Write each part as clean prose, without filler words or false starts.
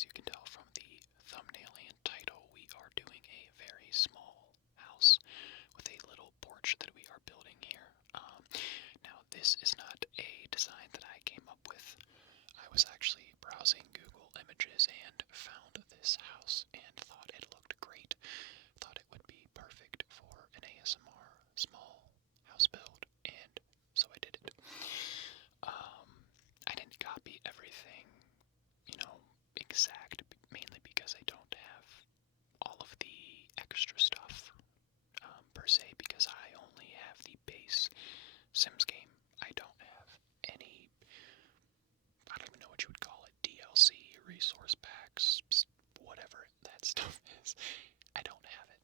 as you can tell from the thumbnail and title, we are doing a very small house with a little porch that we are building here. Now, this is not a design that I came up with. I was actually browsing Google Images and found this house and thought it looked great. Thought it would be perfect for an ASMR small house build, and so I did it. I didn't copy everything, exact, mainly because I don't have all of the extra stuff, per se, because I only have the base Sims game. I don't have any, I don't even know what you would call it, DLC, resource packs, whatever that stuff is. I don't have it.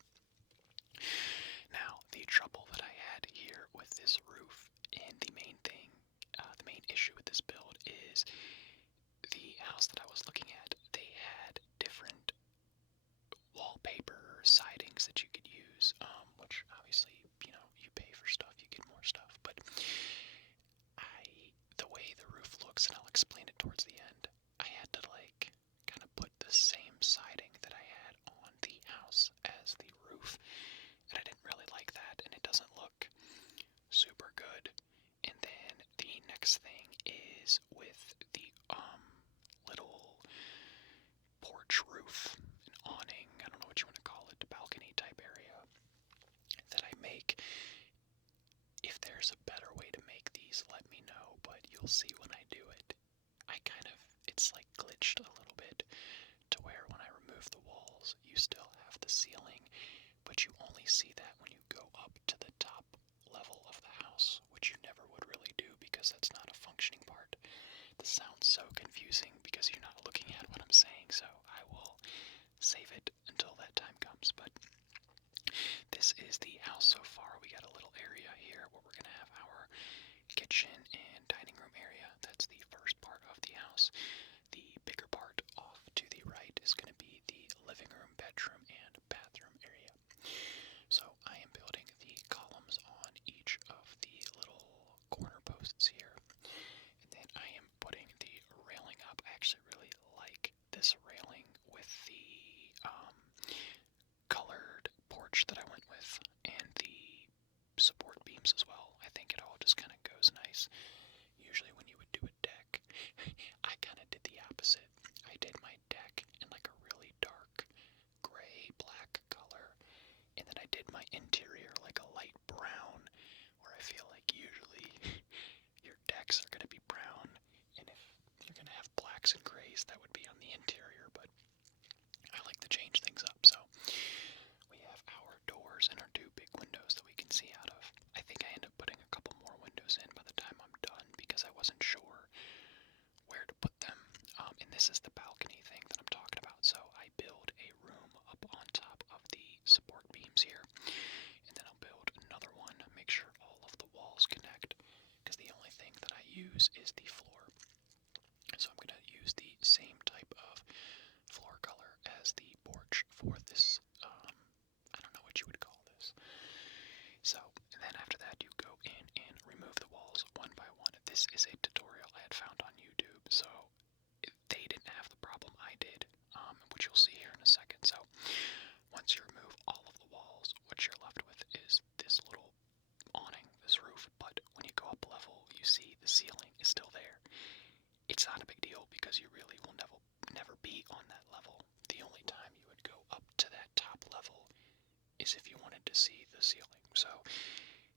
Now, the trouble that I had here with this roof, and the main thing, the main issue with this build is the house that I was looking at, they had different wallpaper sidings that you could use, which obviously, you pay for stuff, you get more stuff, but the way the roof looks, and I'll explain it towards the end, I had to kind of put the same siding that I had on the house as the roof, and I didn't really like that, and it doesn't look super good. And then the next thing is with the little porch roof, an awning, I don't know what you want to call it, balcony type area that I make. If there's a better way to make these, let me know, but you'll see when I do it. It's like glitched a little bit to where when I remove the walls, you still have the ceiling, but you only see that when you go up to the top level of the house, which you never would really do because that's not a functioning part. This sounds so confusing because you're not looking at what I'm saying, so I will save it until that time comes. But this is the house so far. We got a little area here where we're going to have our kitchen and dining room area. That's the first part of the house. The bigger part off to the right is going to be the living room, bedroom, and bathroom area. So I am building the columns on each of the little corner posts here. And then I am putting the railing up. I actually really like this railing with the colored porch that I went with, and the support beams as well. I think it all just kind of goes nice. Usually when you would do a deck, I kind of did the opposite. I did my deck in like a really dark gray black color, and then I did my interior like a light brown, where I feel like usually your decks are going to be brown, and if you're going to have blacks and grays, that would be on the interior, but I like to change things up. So we have our doors and our two big windows that we can see out of. I think I end up putting a couple more windows in by the time I'm done because I wasn't sure where to put them. And this is the balcony thing that I'm talking about. So I build a room up on top of the support beams here, and then I'll build another one, make sure all of the walls connect, because the only thing that I use is the floor. So I'm going to use the same type of floor color as the porch for this, I don't know what you would call this. So, and then after that you go in and remove the walls one by one. This is a tutorial I had found on YouTube, so they didn't have the problem I did, which you'll see here in a second. So, once you remove all of the walls, what you're left with is this little awning, this roof, but when you go up level, you see the ceiling is still there. It's not a big deal because you really will never be on that level. The only time you would go up to that top level is if you wanted to see the ceiling. So,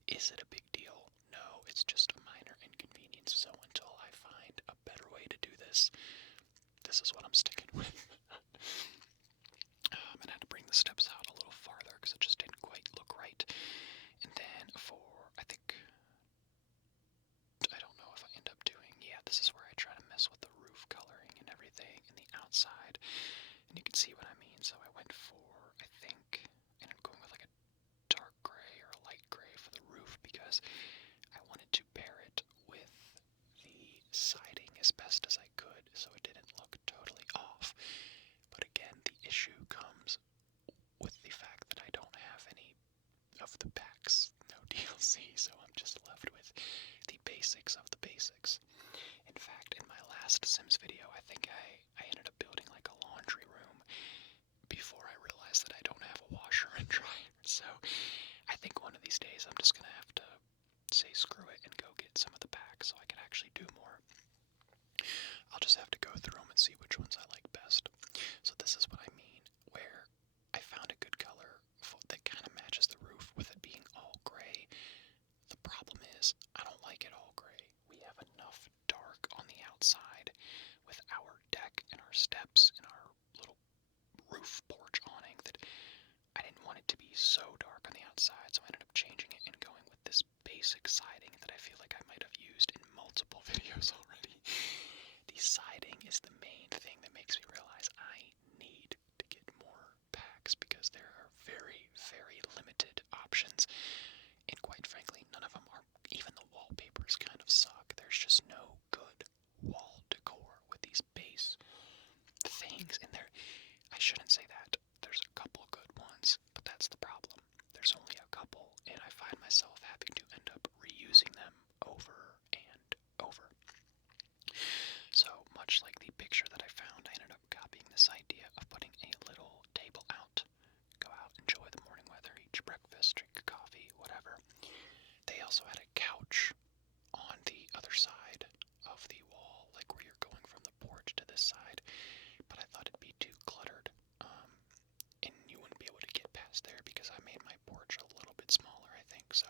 is it a big deal? No, it's just a minor inconvenience. So until I find a better way to do this, this is what I'm sticking with. And I had to bring the steps out a little farther because it just didn't quite look right. And then I don't know if I end up doing, this is where I try to mess with the roof coloring and everything in the outside. And you can see what I mean. So I went for, I ended up going with like a dark gray or a light gray for the roof because I wanted to pair it with the siding as best as I could so it didn't look totally off. But again, the issue comes with the fact that I don't have any of the packs, no DLC, so I'm just left with the basics of the basics. In fact, in my last Sims video, I think I ended up building like a lawn see which ones I like best. So this is what I mean, where I found a good color that kind of matches the roof with it being all gray. The problem is, I don't like it all gray. We have enough dark on the outside with our deck and our steps and our little roof porch awning that I didn't want it to be so dark on the outside, so I ended up changing it and going with this basic siding that I feel like I might have used in multiple videos already. The siding is the main thing that makes me realize I need to get more packs because there are very, very limited options, and quite frankly, none of them are, even the wallpapers kind of suck. There's just no good wall decor with these base things in there. I shouldn't say that. There's a couple good ones, but that's the problem. There's only a couple, and I find myself having to end up reusing them over and over. So, much like the picture that I found, I ended up copying this idea of putting a little table out. Go out, enjoy the morning weather, eat your breakfast, drink your coffee, whatever. They also had a couch on the other side of the wall, like where you're going from the porch to this side, but I thought it'd be too cluttered, and you wouldn't be able to get past there because I made my porch a little bit smaller, I think, so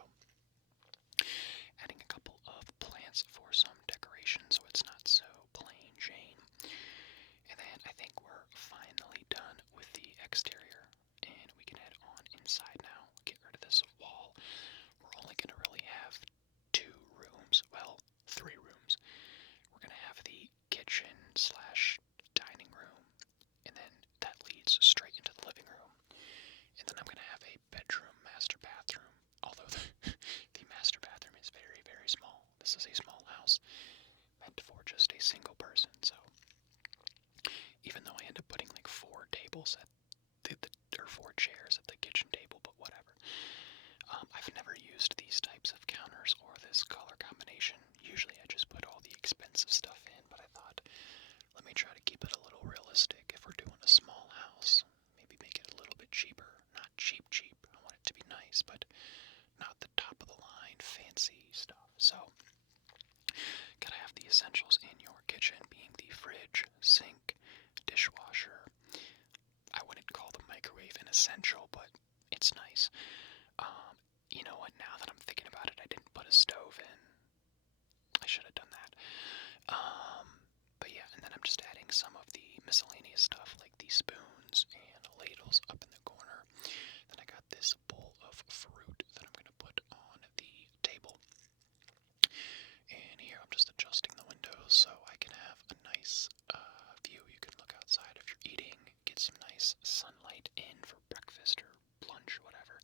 adding a couple of plants for some decoration so it's not so plain Jane. And then I think we're finally done with the exterior, and we can head on inside now, get rid of this wall. We're only going to really have 2 rooms, well, 3 rooms. We're going to have the kitchen slash dining room, and then that leads straight into the living room. And then I'm going to have a bedroom master bathroom, although the master bathroom is very, very small. This is a small house meant for just a single person, so even though I end up putting like 4 tables at or 4 chairs at the kitchen table, but whatever. I've never used these types of counters or this color combination. Usually I just put all the expensive stuff in, but I thought, let me try to keep it a little realistic. If we're doing a small house, maybe make it a little bit cheaper. Not cheap. I want it to be nice, but not the top of the line fancy stuff. So, gotta have the essentials in your kitchen, being the fridge, sink, dishwasher. I wouldn't call the microwave an essential, but it's nice. You know what, now that I'm thinking about it, I didn't put a stove in. I should have done that. But yeah, and then I'm just adding some of the miscellaneous stuff, like the spoons and ladles up in the corner. Then I got this bowl of fruit that I'm going to put on the table. And here I'm just adjusting the windows so I can have a nice view. You can look outside if you're eating, get some nice sunlight in for breakfast or lunch or whatever.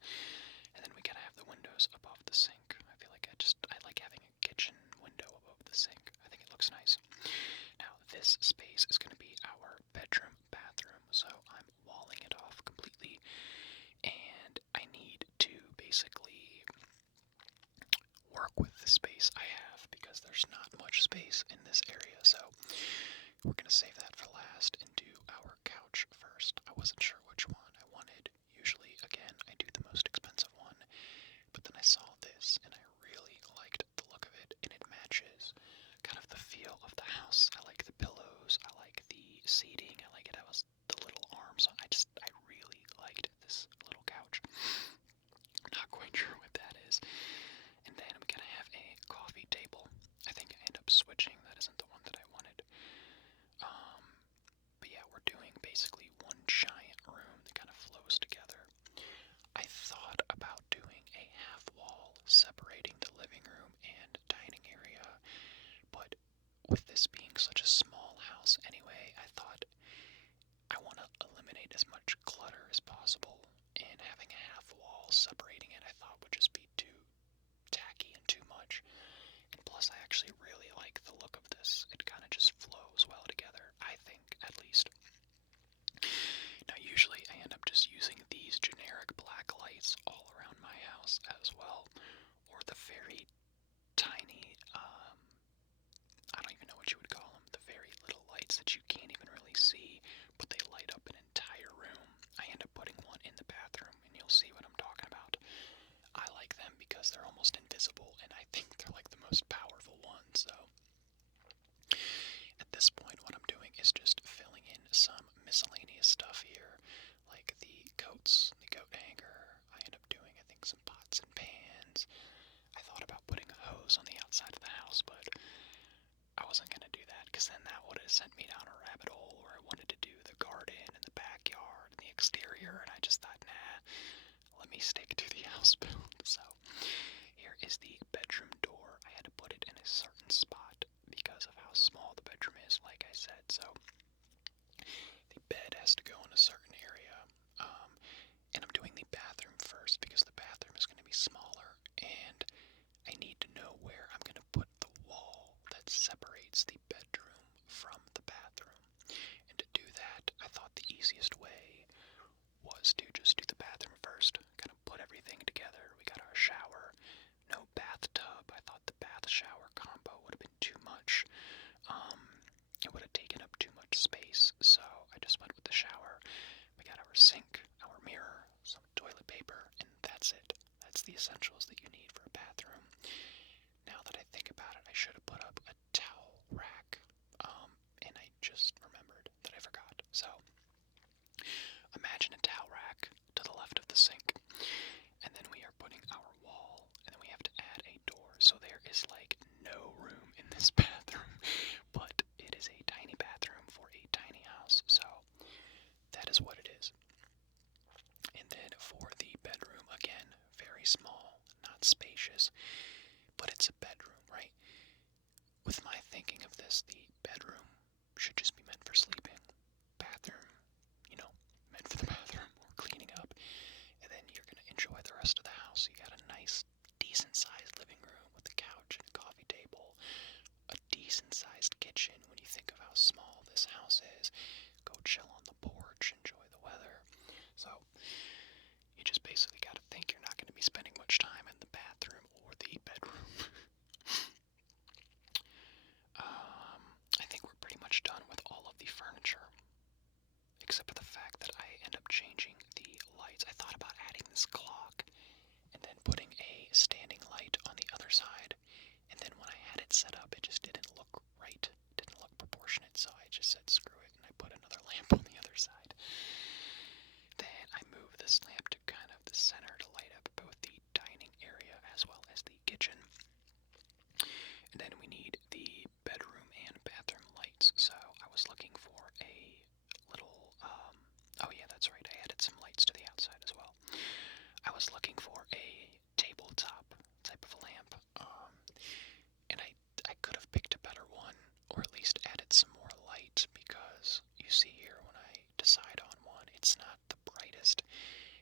And then we gotta have the windows above the sink. I feel like I like having a kitchen window above the sink. I think it looks nice. Now, this space is gonna be our bedroom bathroom, so I'm walling it off completely. And I need to basically work with the space I have because there's not much space in this area, so we're gonna save that for last and do our couch first. I wasn't sure which one I wanted. Usually, again, I do the most expensive one, but then I saw this and I really liked the look of it, and it matches kind of the feel of the house. I like the pillows, I like the seating, I like it has the little arms. I really liked this little couch. Not quite sure what that is. And then we gotta have a coffee table. I think I end up switching. That isn't the one that I wanted. But yeah, we're doing basically one giant room that kind of flows together. I thought about doing a half wall separating the living room and dining area, but with this being such a small house anyway, I thought I want to eliminate as much clutter as possible, and having a half wall separating it I thought would just be too tacky and too much. And plus, I actually really like the look of this. It kind of just flows well together, I think, at least. Now, usually I end up just using these generic black lights all around my house as well, or the very tiny, I don't even know what you would call them, the very little lights that you miscellaneous stuff here, like the goats, the goat hanger. I end up doing, I think, some pots and pans. I thought about putting a hose on the outside of the house, but I wasn't going to do that because then that would have sent me down a rabbit hole where I wanted to do the garden and the backyard and the exterior, and I just thought, nah, let me stick to the house build. So here is the bedroom door. I had to put it in a certain spot because of how small the bedroom is, like I said. So the bed has to go in a certain area. And I'm doing the bathroom first because the bathroom is going to be smaller, and I need to know where I'm going to put the wall that separates the bedroom from the bathroom. And to do that, I thought the easiest way was to just do the bathroom first, kind of put everything together. We got our shower, no bathtub. I thought the bath shower combo would have been too much. It would have taken up too much space, so I just went with the shower. We got our sink, our mirror, some toilet paper, and that's it. That's the essentials that you need for a bathroom. Now that I think about it, I should have put up a towel rack, and I just remembered that I forgot. So imagine a towel rack to the left of the sink, and then we are putting our wall, and then we have to add a door. So there is like no room in this bathroom, but it is a tiny bathroom for a tiny house, so that is what it is. And then for the bedroom, again, very small, not spacious, but it's a bedroom, right? With my thinking of this, the bedroom should just be meant for sleeping. Bathroom, meant for the bathroom or cleaning up. And then you're going to enjoy the rest of the house. You got a nice, decent-sized living room with a couch and a coffee table. A decent-sized kitchen when you think of how small this house is. Go chill on the porch, enjoy the weather. So, you just basically got to think you're not going to be spending much time in the bathroom or the bedroom. I think we're pretty much done with all of the furniture, except for the fact that I end up changing the lights. I thought about adding this clock and then putting a standing light on the other side, and then when I had it set up, it just didn't look right, didn't look proportionate, so I just said screw it, and I put another lamp on the other side. Then I moved this lamp to kind of the center to light up both the dining area as well as the kitchen. And then we need the bedroom and bathroom lights, so I was looking for a little, oh yeah, that's right, I added some lights to the outside as well. I was looking for a tabletop type of lamp, and I could have picked a better one, or at least added some more light, because you see here when I decide on one, it's not the brightest,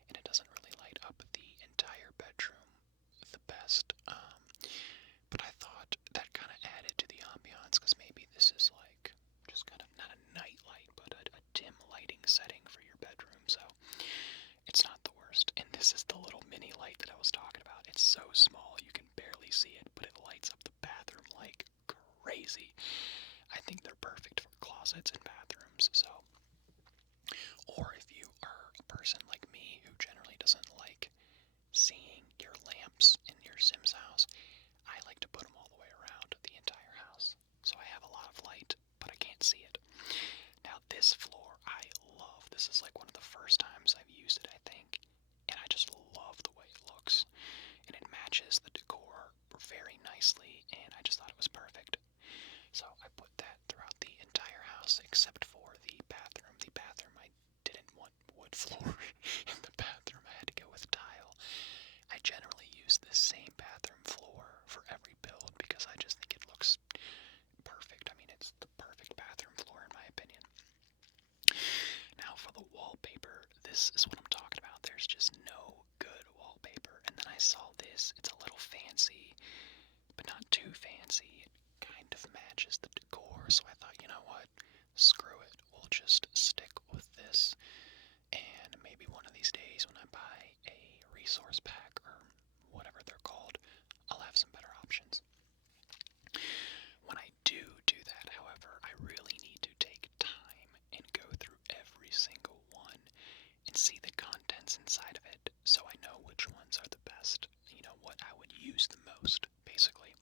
and it doesn't really light up the entire bedroom the best. But I thought that kind of added to the ambiance, because maybe this is like just kind of not a night light, but a dim lighting setting for your bedroom. So it's not the worst. And this is the little mini light that I was talking about. It's so small you can barely see it, but it lights up the bathroom like crazy. I think they're perfect for closets and bathrooms. So, or if you are a person like me who generally doesn't like seeing your lamps in your Sims house, I like to put them all the way around the entire house. So I have a lot of light, but I can't see it. Now this floor I love. This is like one of the first times I've used it, I think. And I just love the way it looks. And it matches the decor very nicely, and I just thought it was perfect. So I put that throughout the entire house except for the bathroom. The bathroom I didn't want wood floor in the bathroom. I had to go with tile. I generally use the same bathroom floor for every build because I just think it looks perfect. I mean, it's the perfect bathroom floor in my opinion. Now for the wallpaper, this is what I'm talking about. There's just no good wallpaper. And then I saw this. It's a little fancy, but not too fancy. It kind of matches the decor, so I thought, you know what? Screw it. We'll just stick with this. And maybe one of these days when I buy a resource pack or whatever they're called, I'll have some better options. When I do that, however, I really need to take time and go through every single one and see the contents inside of it so I know which ones are the best, what I would use the most, basically.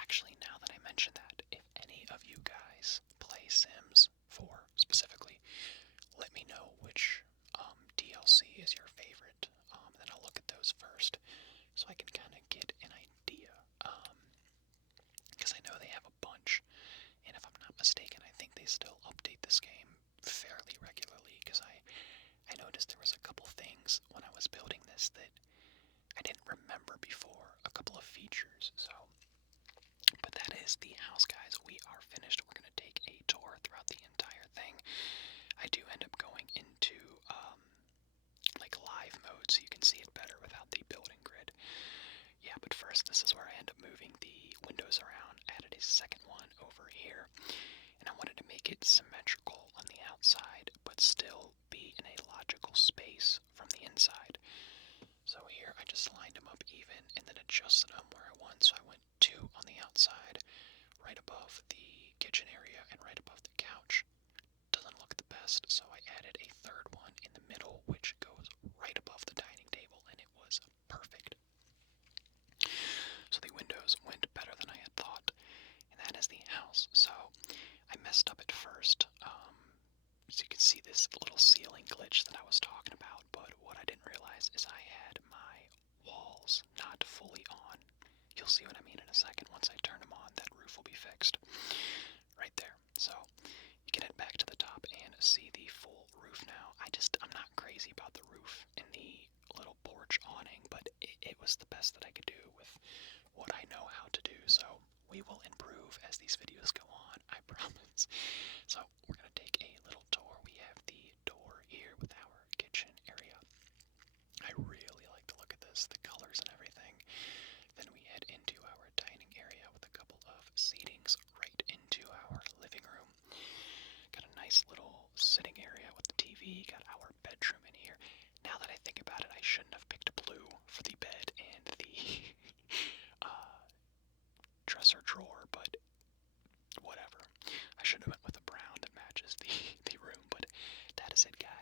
Actually, now that I mention that, if any of you guys play Sims 4 specifically, realized that I didn't remember before a couple of features. So, but that is the house, guys. We are finished. We're gonna take a tour throughout the entire thing. I do end up going into like live mode so you can see it better without the building grid. Yeah, but first, this is where I end up moving the windows around. Added a second one over here, and I wanted to make it symmetrical on the outside, but still be in a logical space from the inside. So here I just lined them up even and then adjusted them where I want. So I went two on the outside, right above the kitchen area and right above the couch. Doesn't look the best, so I added a third one in the middle, which goes right above the dining table, and it was perfect. So the windows went better than I had thought, and that is the house. So I messed up at first. So you can see this little ceiling glitch that I was talking about, but what I didn't realize is I had my walls not fully on. You'll see what I mean in a second. Once I turn them on, that roof will be fixed. Right there. So you can head back to the top and see the full roof now. I'm not crazy about the roof and the little porch awning, but it was the best that I could do with what I know how to do. So we will improve as these videos go on, I promise. So we're going to take a little tour. We have the door here with our kitchen area. I really like the look of this, the colors and everything. Then we head into our dining area with a couple of seatings right into our living room. Got a nice little sitting area with the TV. Got our bedroom in here. Now that I think about it, I shouldn't have picked blue for the bed and the dresser drawer, but whatever. I should have went with a brown that matches the room, but that is it, guys.